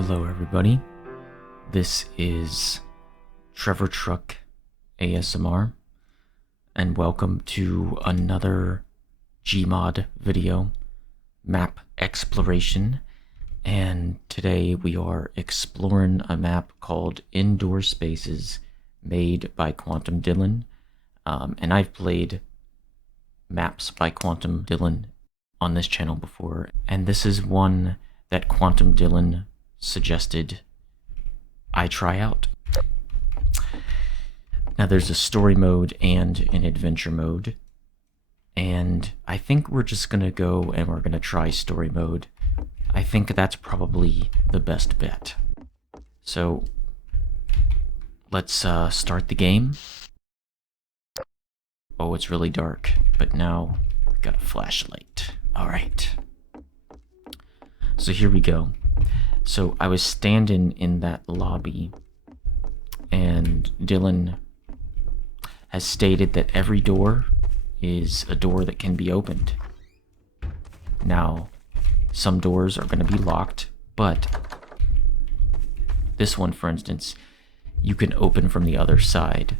Hello everybody, this is Trevor Truck ASMR, and welcome to another GMOD video, map exploration, and today we are exploring a map called Indoor Spaces made by QuantumDylan, and I've played maps by QuantumDylan on this channel before, and this is one that QuantumDylan suggested I try out. Now there's a story mode and an adventure mode, and I think we're just gonna go and we're gonna try story mode. I think that's probably the best bet. So let's start the game. Oh, it's really dark, but now we've got a flashlight. All right. So here we go. So I was standing in that lobby, and Dylan has stated that every door is a door that can be opened. Now, some doors are going to be locked, but this one, for instance, you can open from the other side.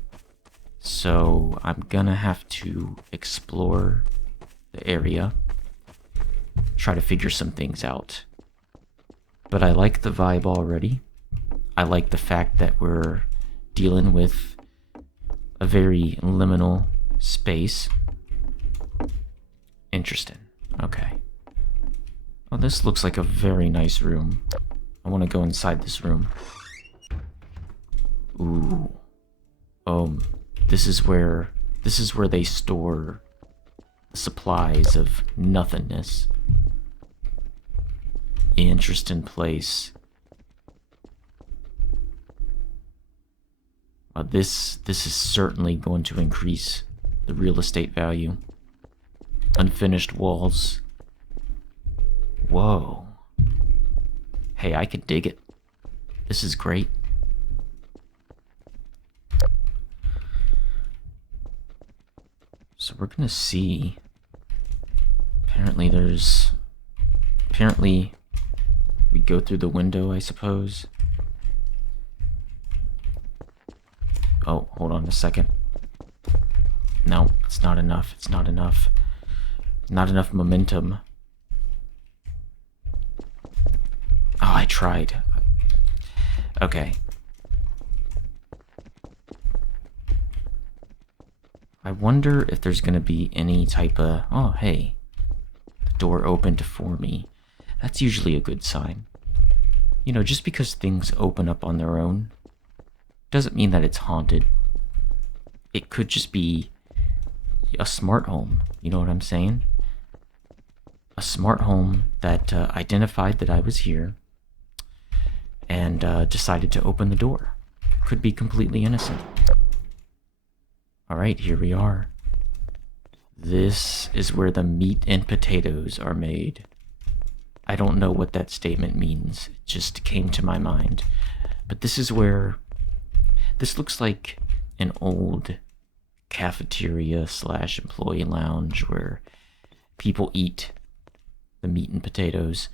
So I'm gonna have to explore the area, try to figure some things out. But I like the vibe already. I like the fact that we're dealing with a very liminal space. Interesting. Okay. Oh, this looks like a very nice room. I want to go inside this room. Ooh. This is where they store supplies of nothingness. Interesting place. This is certainly going to increase the real estate value. Unfinished walls. Whoa. Hey, I could dig it. This is great. So we're gonna see. Apparently we go through the window, I suppose. Oh, hold on a second. No, it's not enough. It's not enough. Not enough momentum. Oh, I tried. Okay. I wonder if there's gonna be any type of... Oh, hey. The door opened for me. That's usually a good sign. You know, just because things open up on their own doesn't mean that it's haunted. It could just be a smart home, you know what I'm saying? A smart home that identified that I was here and decided to open the door. Could be completely innocent. Alright, here we are. This is where the meat and potatoes are made. I don't know what that statement means. It just came to my mind. But this is where... This looks like an old cafeteria / employee lounge where people eat the meat and potatoes.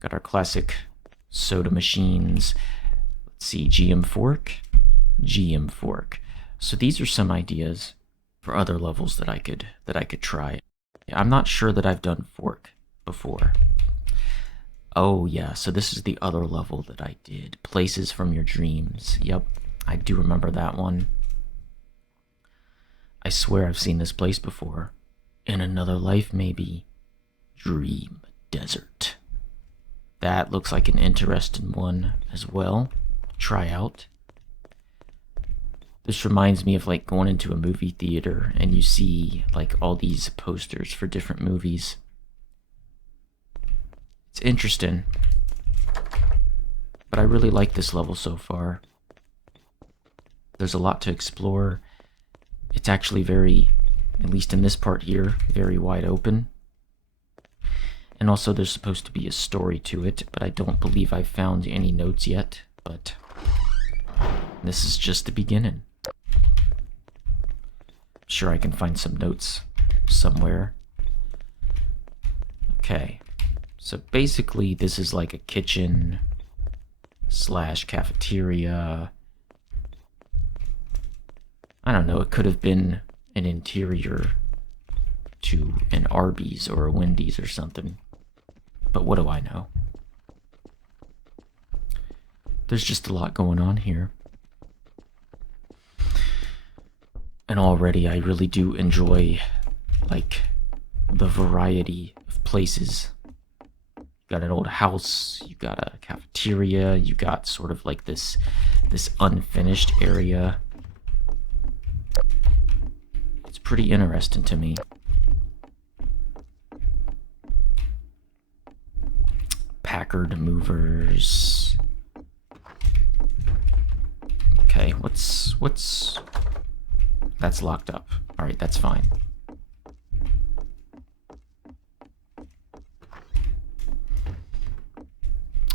Got our classic soda machines. Let's see, GM fork. GM fork. So these are some ideas for other levels that I could try. I'm not sure that I've done fork before. Oh yeah, so this is the other level that I did. Places from your dreams. Yep, I do remember that one. I swear I've seen this place before. In another life, maybe. Dream Desert. That looks like an interesting one as well. Try out. This reminds me of like going into a movie theater and you see like all these posters for different movies. It's interesting, but I really like this level so far. There's a lot to explore. It's actually very, at least in this part here, very wide open. And also there's supposed to be a story to it, but I don't believe I've found any notes yet. But this is just the beginning. I'm sure I can find some notes somewhere. Okay. So basically this is like a kitchen slash cafeteria. I don't know, it could have been an interior to an Arby's or a Wendy's or something. But what do I know? There's just a lot going on here. And already I really do enjoy, like, the variety of places. You got an old house, you got a cafeteria, you got sort of like this unfinished area. It's pretty interesting to me. Packard movers. Okay, what's that's locked up. All right, that's fine.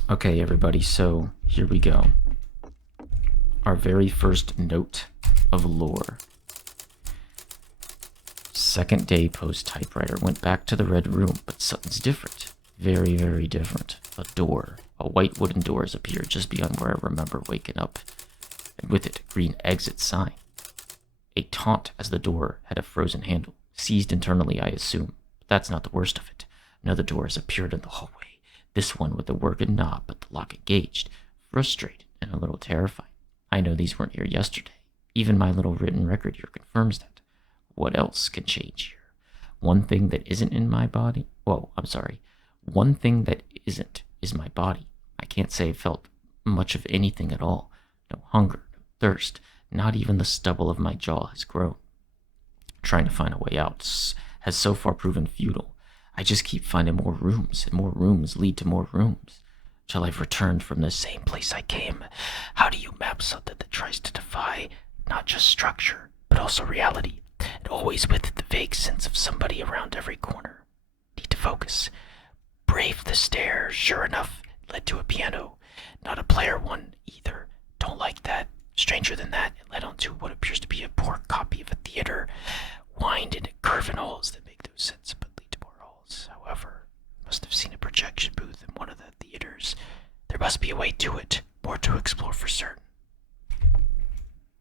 Okay, everybody, so here we go. Our very first note of lore. Second day post typewriter. Went back to the red room, but something's different. Very, very different. A door. A white wooden door has appeared just beyond where I remember waking up. And with it, a green exit sign. A taunt as the door had a frozen handle. Seized internally, I assume. But that's not the worst of it. Another door has appeared in the hallway. This one with a working knob, but the lock engaged. Frustrated and a little terrified. I know these weren't here yesterday. Even my little written record here confirms that. What else can change here? One thing that isn't in my body? Whoa, I'm sorry. One thing that isn't is my body. I can't say I felt much of anything at all. No hunger, no thirst. Not even the stubble of my jaw has grown. Trying to find a way out has so far proven futile. I just keep finding more rooms, and more rooms lead to more rooms. Till I've returned from the same place I came. How do you map something that tries to defy not just structure, but also reality? And always with the vague sense of somebody around every corner. Need to focus. Brave the stairs. Sure enough, it led to a piano. Not a player one either. Don't like that. Stranger than that, it led on to what appears to be a poor copy of a theater. Wind into curving halls that make no sense but lead to more halls. However, must have seen a projection booth in one of the theaters. There must be a way to it. More to explore for certain.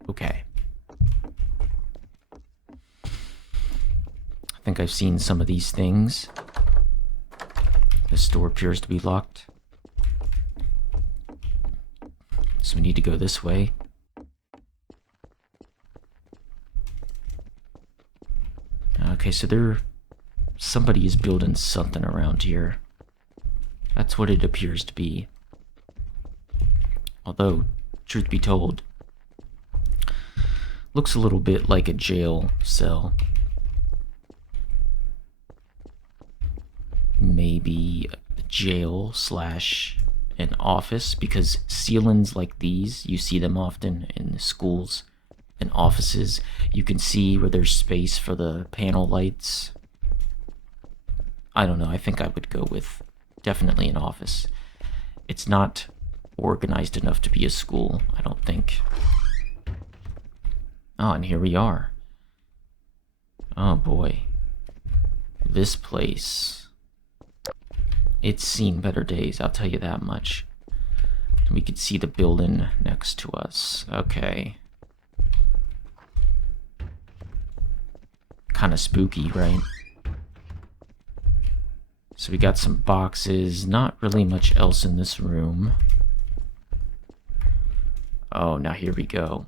Okay. I think I've seen some of these things. This door appears to be locked. So we need to go this way. Okay, so somebody is building something around here. That's what it appears to be. Although, truth be told, looks a little bit like a jail cell. Maybe a jail slash an office, because ceilings like these, you see them often in schools and offices. You can see where there's space for the panel lights. I don't know, I think I would go with definitely an office. It's not organized enough to be a school, I don't think. Oh, and here we are. Oh boy. This place. It's seen better days, I'll tell you that much. We could see the building next to us. Okay. Kind of spooky, right? So we got some boxes, not really much else in this room. Oh, now here we go.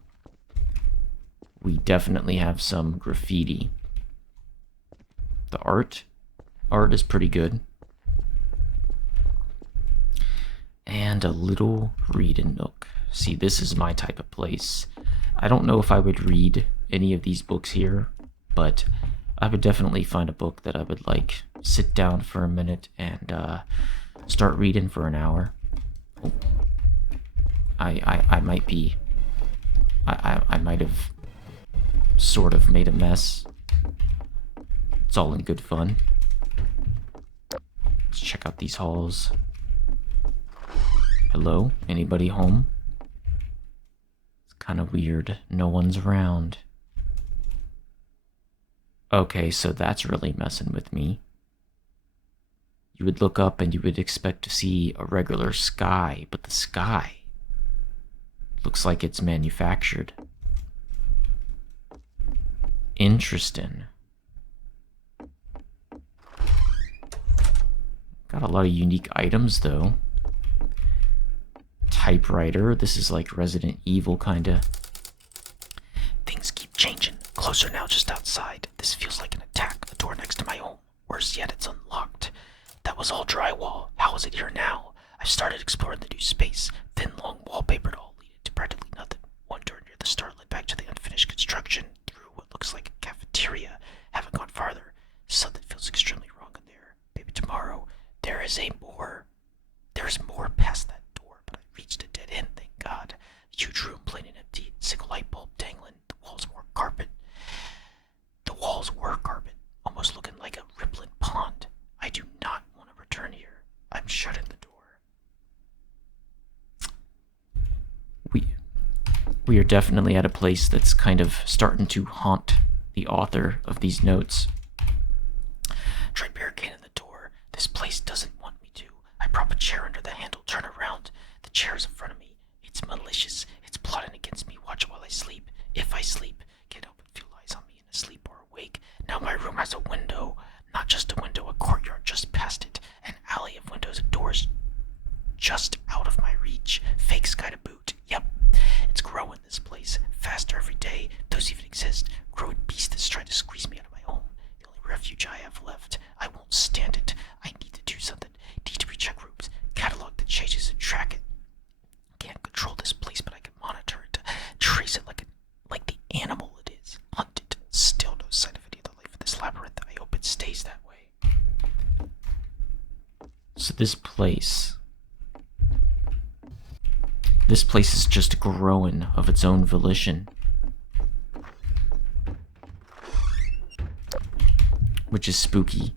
We definitely have some graffiti. The art is pretty good. And a little reading nook. See, this is my type of place. I don't know if I would read any of these books here, but I would definitely find a book that I would like sit down for a minute and start reading for an hour. Oh. I might be. I might have sort of made a mess. It's all in good fun. Let's check out these halls. Hello? Anybody home? It's kind of weird. No one's around. Okay, so that's really messing with me. You would look up and you would expect to see a regular sky, but the sky Looks like it's manufactured. Interesting. Got a lot of unique items, though. Typewriter. This is like Resident Evil, kinda. Things keep changing. Closer now, just outside. This feels like an attack. The door next to my home. Worse yet, it's unlocked. That was all drywall. How is it here now? I've started exploring the new space. Thin, long wallpaper all leading to practically nothing. One door near the start led back to the unfinished construction through what looks like a cafeteria. Haven't gone farther. Something feels extremely wrong in there. Maybe tomorrow. There's more past that door, but I reached a dead end, thank God. Huge room, plain and empty. Single light bulb dangling. The walls were carpet, almost looking like a rippling pond. I do not want to return here. I'm shutting the door. We are definitely at a place that's kind of starting to haunt the author of these notes. Try barricading the door. This place doesn't want me to. I prop a chair under the handle, turn around. The chair is in front of me. It's malicious. It's plotting against me. Watch while I sleep. If I sleep, can't help but feel eyes on me in a sleep or awake. Now my room has a window. Not just a window, a courtyard just past it. An alley of windows and doors just out of my reach. Fake sky to boot. Yep. It's growing, this place. Faster every day. Those even exist. Growing beast that's trying to squeeze me out of my home. The only refuge I have left. I won't stand it. I need to do something. Need to recheck rooms. Catalog the changes and track it. Can't control this place, but I can monitor it. Trace it like the animal it is. Hunt it. Still no sign of any other life in this labyrinth. I hope it stays that way. So this place is just growing of its own volition. Which is spooky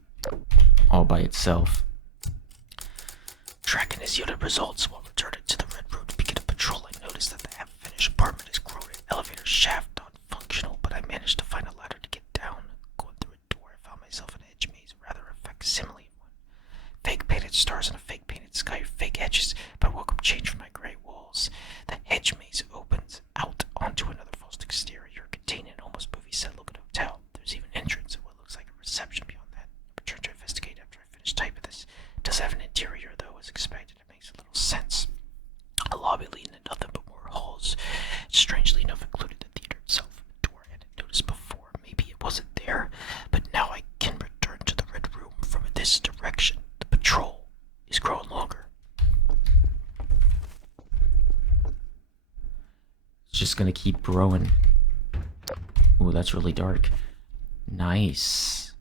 all by itself. Tracking has yielded results. While returning to the red road to begin a patrol, I noticed that the half-finished apartment is corroded. Elevator shaft non-functional, but I managed to find a ladder to get down. Going through a door, I found myself in an edge maze, rather a facsimile of one. Fake painted stars and a fake painted sky, fake edges, but welcome change from my gray walls. The hedge maze opens out onto another false exterior, containing an almost movie-set looking hotel. There's even entrance at what looks like a reception beyond that. I return to investigate after I finish typing this. It does have an interior, though, as expected. It makes a little sense. A lobby leading to nothing but more halls. Strangely enough, included the theater itself. A door I hadn't noticed before. Maybe it wasn't there, but now I can return to the red room from this direction. The patrol is growing longer. It's just gonna keep growing. Ooh, that's really dark. Nice.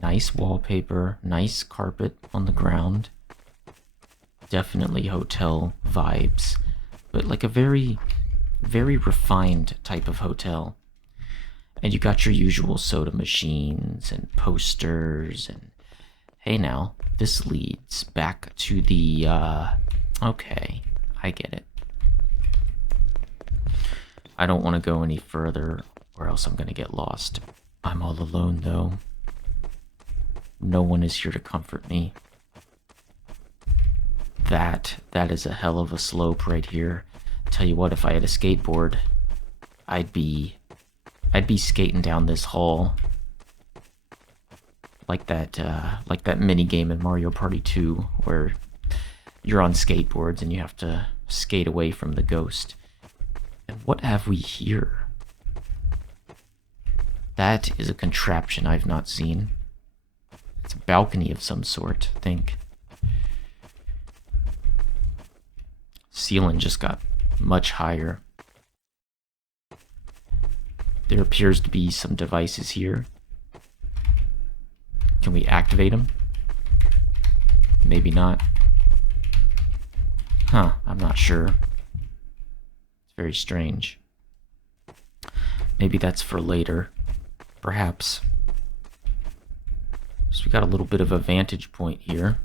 Nice wallpaper, nice carpet on the ground. Definitely hotel vibes, but like a very, very refined type of hotel. And you got your usual soda machines and posters and... Hey now, this leads back to the, okay, I get it. I don't want to go any further or else I'm gonna get lost. I'm all alone though. No one is here to comfort me. That is a hell of a slope right here. Tell you what, if I had a skateboard, I'd be skating down this hall. Like that mini game in Mario Party 2 where you're on skateboards and you have to skate away from the ghost. And what have we here? That is a contraption I've not seen. It's a balcony of some sort, I think. Ceiling just got much higher. There appears to be some devices here. Can we activate them? Maybe not. Huh, I'm not sure. It's very strange. Maybe that's for later. Perhaps. So we got a little bit of a vantage point here.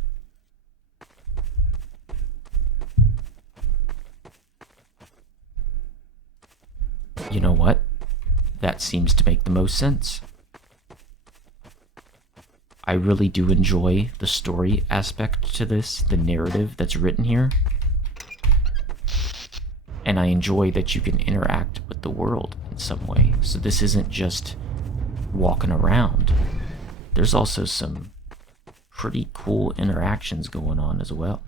You know what? That seems to make the most sense. I really do enjoy the story aspect to this, the narrative that's written here. And I enjoy that you can interact with the world in some way. So this isn't just walking around. There's also some pretty cool interactions going on as well.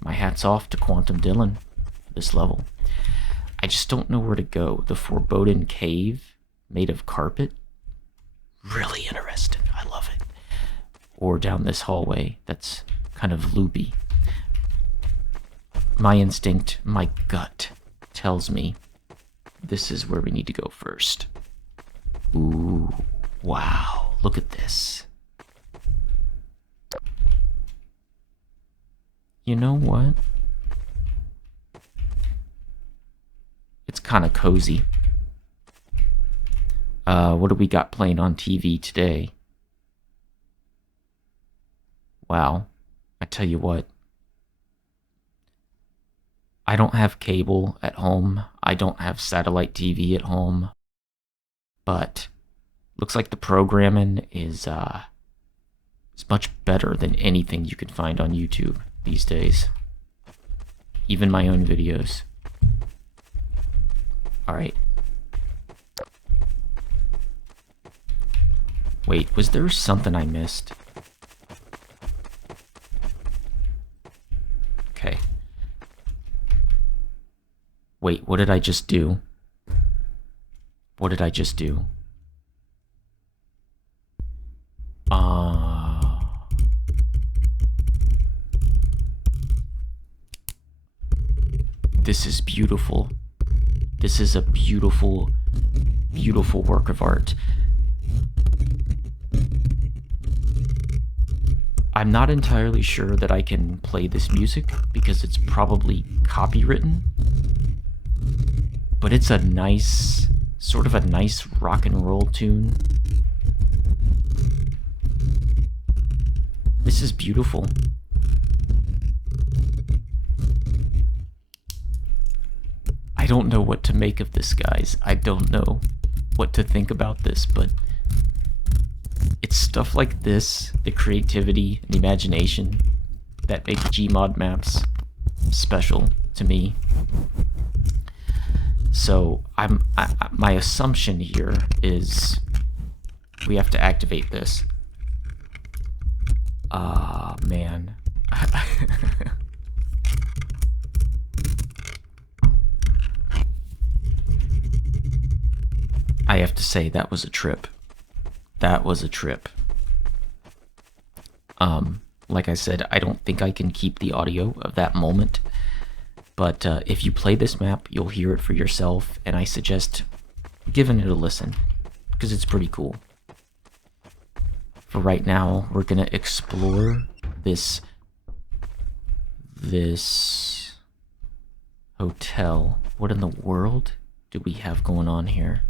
My hat's off to QuantumDylan for this level. I just don't know where to go. The Foreboding Cave made of carpet? Really interesting. I love it. Or down this hallway that's kind of loopy. My instinct, my gut, tells me this is where we need to go first. Ooh, wow, look at this. You know what? It's kind of cozy. What do we got playing on TV today? Wow, I tell you what. I don't have cable at home. I don't have satellite TV at home. But looks like the programming is much better than anything you can find on YouTube these days. Even my own videos. Alright. Wait, was there something I missed? Okay. Wait, what did I just do? What did I just do? This is beautiful. This is a beautiful, beautiful work of art. I'm not entirely sure that I can play this music because it's probably copywritten. But it's a nice, sort of a nice rock and roll tune. This is beautiful. I don't know what to make of this, guys. I don't know what to think about this, but it's stuff like this, the creativity and the imagination, that make GMOD maps special to me. So my assumption here is we have to activate this. Ah, man. I have to say, that was a trip. That was a trip. Like I said, I don't think I can keep the audio of that moment. But if you play this map, you'll hear it for yourself, and I suggest giving it a listen, because it's pretty cool. For right now, we're gonna explore this hotel. What in the world do we have going on here?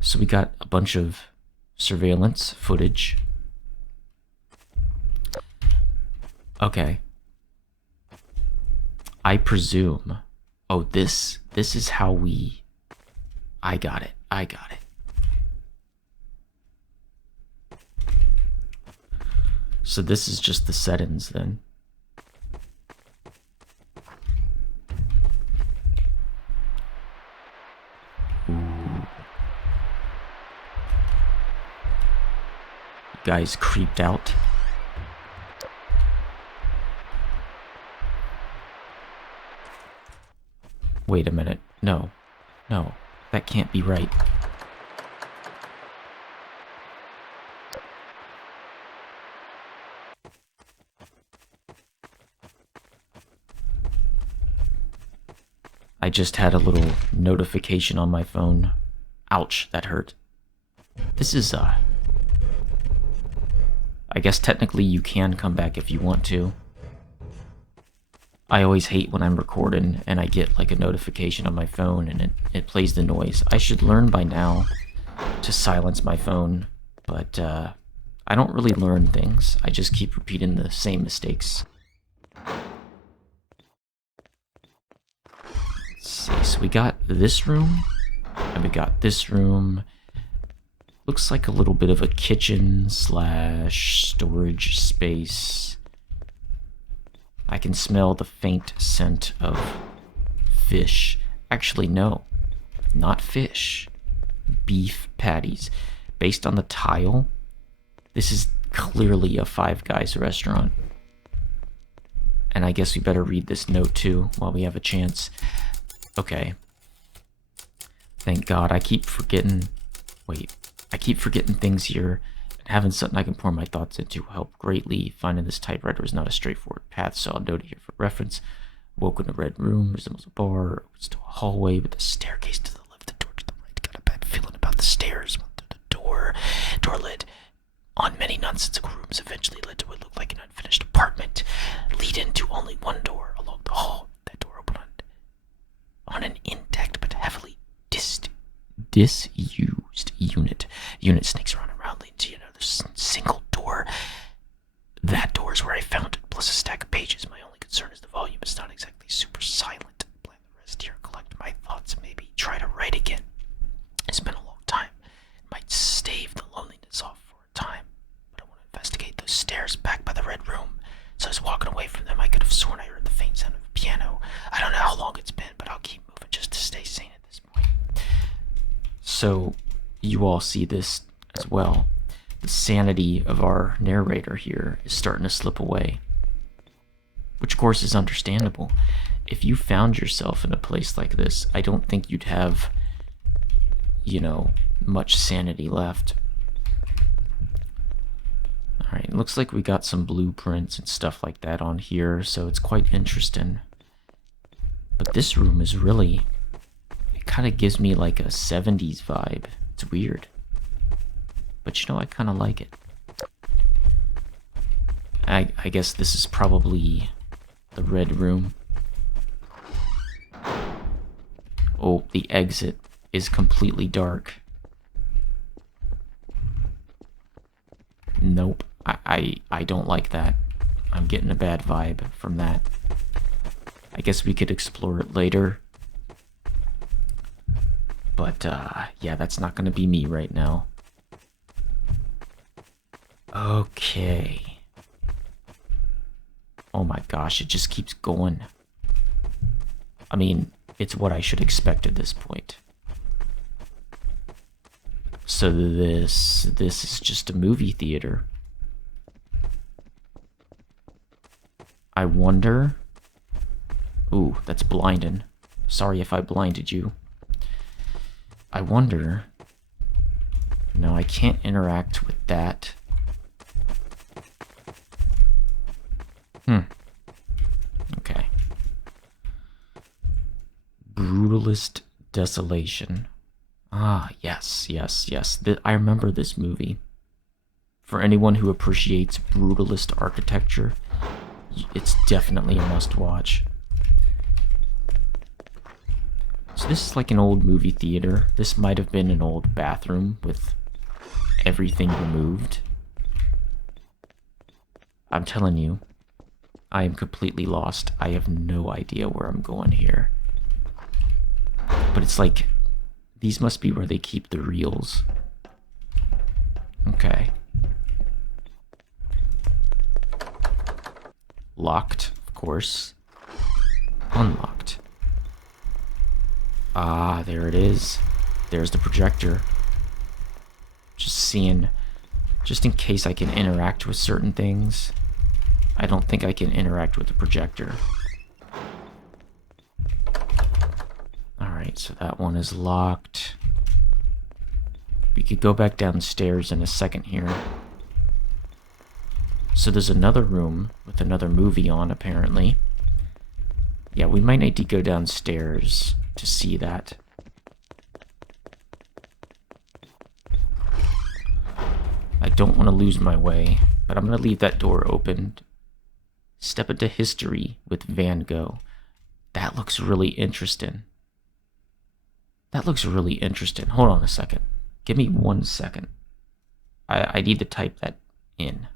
So we got a bunch of surveillance footage. Okay. I presume... Oh, this is how we... I got it. So this is just the settings then. Ooh. Guys creeped out. Wait a minute. No, that can't be right. I just had a little notification on my phone. Ouch, that hurt. This is, I guess technically you can come back if you want to. I always hate when I'm recording and I get like a notification on my phone and it plays the noise. I should learn by now to silence my phone, but I don't really learn things. I just keep repeating the same mistakes. Let's see, so we got this room, and we got this room. Looks like a little bit of a kitchen slash storage space. I can smell the faint scent of fish. Actually, no, not fish. Beef patties. Based on the tile, this is clearly a Five Guys restaurant. And I guess we better read this note too while we have a chance. Okay. Thank God. I keep forgetting. Wait. I keep forgetting things here. And having something I can pour my thoughts into will help greatly. Finding this typewriter is not a straightforward path, so I'll note it here for reference. Woke in a red room, resembles a bar, opens to a hallway with a staircase to the left, the door to the right. Got a bad feeling about the stairs. Went through the door lid on many nonsensical rooms, eventually led to what looked like an unfinished apartment. Lead into only one door along the hall. That door opened on an intact but heavily disused unit. Unit snakes around leading to another single door. That door is where I found it, plus a stack of pages. My only concern is the volume. It's not exactly super silent. Plan the rest here, collect my thoughts, and maybe try to write again. It's been a long time. It might stave the loneliness off for a time, but I want to investigate those stairs back by the red room. So I was walking away from them. I could have sworn I heard the faint sound of a piano. I don't know how long it's been, but I'll keep moving just to stay sane at this point. So you all see this as well. The sanity of our narrator here is starting to slip away, which of course is understandable. If you found yourself in a place like this, I don't think you'd have, much sanity left. Alright, it looks like we got some blueprints and stuff like that on here, so it's quite interesting. But this room is really, it kind of gives me like a 70s vibe. It's weird. But I kind of like it. I guess this is probably the red room. Oh, the exit is completely dark. Nope. I don't like that. I'm getting a bad vibe from that. I guess we could explore it later. But, yeah, that's not going to be me right now. Okay. Oh my gosh, it just keeps going. I mean, it's what I should expect at this point. So this is just a movie theater. I wonder... Ooh, that's blinding. Sorry if I blinded you. I wonder... No, I can't interact with that. Okay. Brutalist Desolation. Ah, yes. I remember this movie. For anyone who appreciates brutalist architecture, it's definitely a must-watch. So this is like an old movie theater. This might have been an old bathroom with everything removed. I'm telling you, I am completely lost. I have no idea where I'm going here. But it's like, these must be where they keep the reels. Okay. Locked, of course. Unlocked. Ah, there it is. There's the projector. Just seeing, just in case I can interact with certain things. I don't think I can interact with the projector. Alright, so that one is locked. We could go back downstairs in a second here. So there's another room with another movie on, apparently. Yeah, we might need to go downstairs to see that. I don't want to lose my way, but I'm going to leave that door open. Step into history with Van Gogh. That looks really interesting. Hold on a second. Give me 1 second. I need to type that in.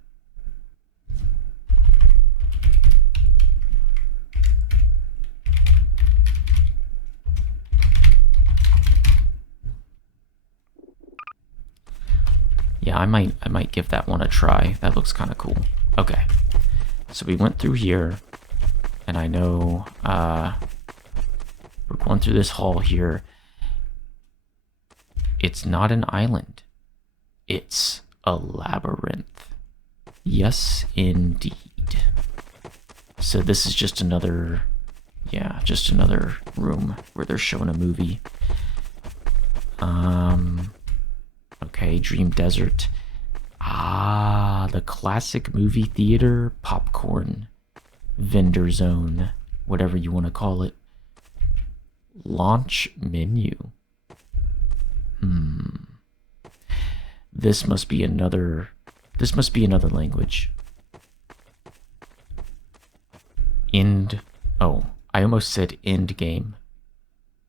Yeah, I might give that one a try. That looks kind of cool. Okay. So we went through here. And I know we're going through this hall here. It's not an island. It's a labyrinth. Yes, indeed. So this is just another, just another room where they're showing a movie. Okay, Dream Desert. Ah, the classic movie theater popcorn vendor zone, whatever you want to call it. Launch menu. This must be another language. I almost said end game.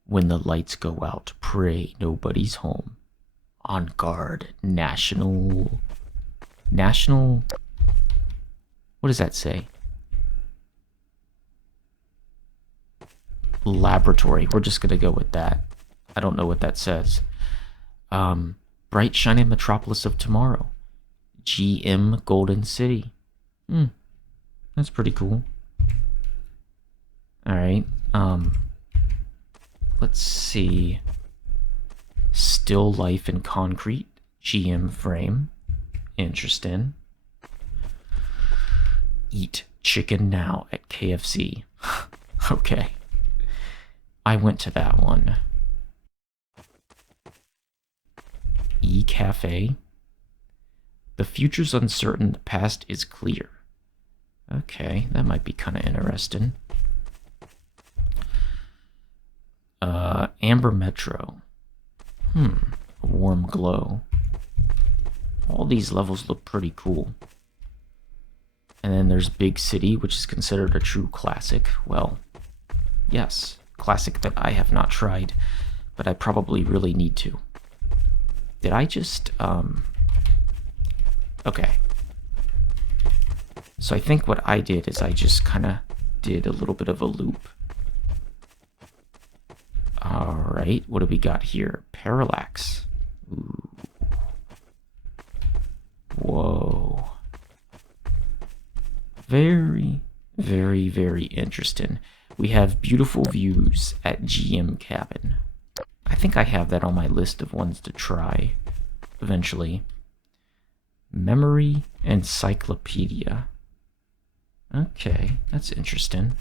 When the lights go out, pray nobody's home. On guard, national, what does that say? Laboratory. We're just gonna go with that. I don't know what that says. Bright shining metropolis of tomorrow. GM Golden City. That's pretty cool. Alright, let's see. Still life in concrete. GM frame. Interesting. Eat chicken now at KFC. Okay. I went to that one. E-cafe. The future's uncertain, the past is clear. Okay, that might be kind of interesting. Amber Metro. A warm glow. All these levels look pretty cool. And then there's Big City, which is considered a true classic. Well, yes, classic that I have not tried, but I probably really need to. Did I just, okay. So I think what I did is I just kind of did a little bit of a loop. Alright, what do we got here? Parallax. Ooh. Whoa. Very, very, very interesting. We have beautiful views at GM Cabin. I think I have that on my list of ones to try eventually. Memory Encyclopedia. Okay, that's interesting.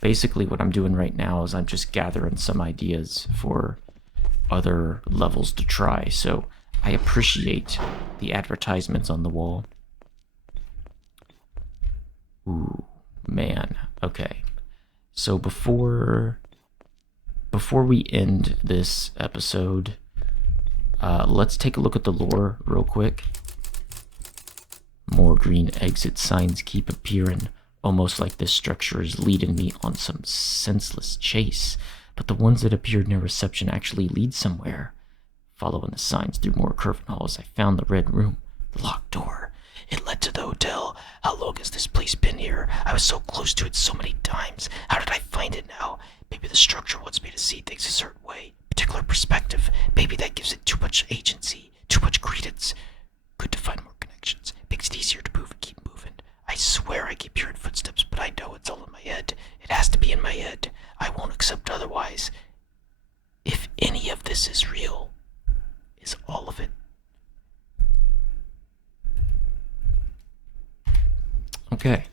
Basically what I'm doing right now is I'm just gathering some ideas for other levels to try, so I appreciate the advertisements on the wall. Ooh, man. Okay. So before we end this episode, let's take a look at the lore real quick. More green exit signs keep appearing, almost like this structure is leading me on some senseless chase. But the ones that appeared near reception actually lead somewhere. Following the signs through more curving halls, I found the red room, the locked door. It led to the hotel. How long has this place been here? I was so close to it so many times. How did I find it now? Maybe the structure wants me to see things a certain way, particular perspective. Maybe that gives it too much agency, too much credence. Good to find more connections. Makes it easier to move and keep moving. I swear I keep hearing footsteps, but I know it's all in my head. It has to be in my head. I won't accept otherwise. If any of this is real, is all of it? Okay.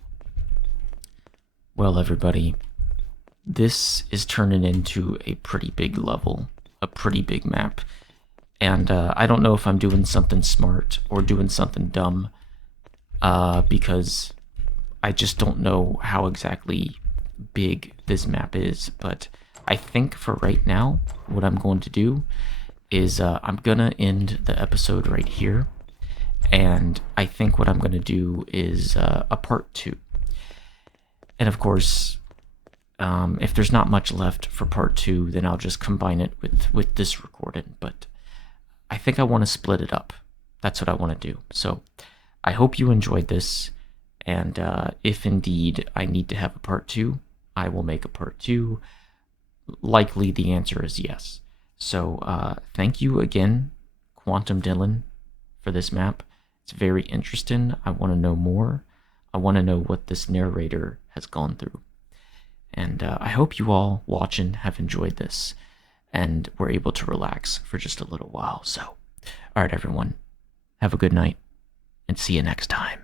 Well, everybody, this is turning into a pretty big level, a pretty big map. And I don't know if I'm doing something smart or doing something dumb, because I just don't know how exactly big this map is. But I think for right now, what I'm going to do is I'm going to end the episode right here. And I think what I'm going to do is a part 2. And of course, if there's not much left for part 2, then I'll just combine it with this recording. But I think I want to split it up. That's what I want to do. So I hope you enjoyed this. And if indeed I need to have a part 2, I will make a part 2. Likely the answer is yes. So thank you again, QuantumDylan, for this map. It's very interesting. I want to know more. I want to know what this narrator has gone through. And I hope you all watching have enjoyed this and were able to relax for just a little while. So, all right, everyone, have a good night and see you next time.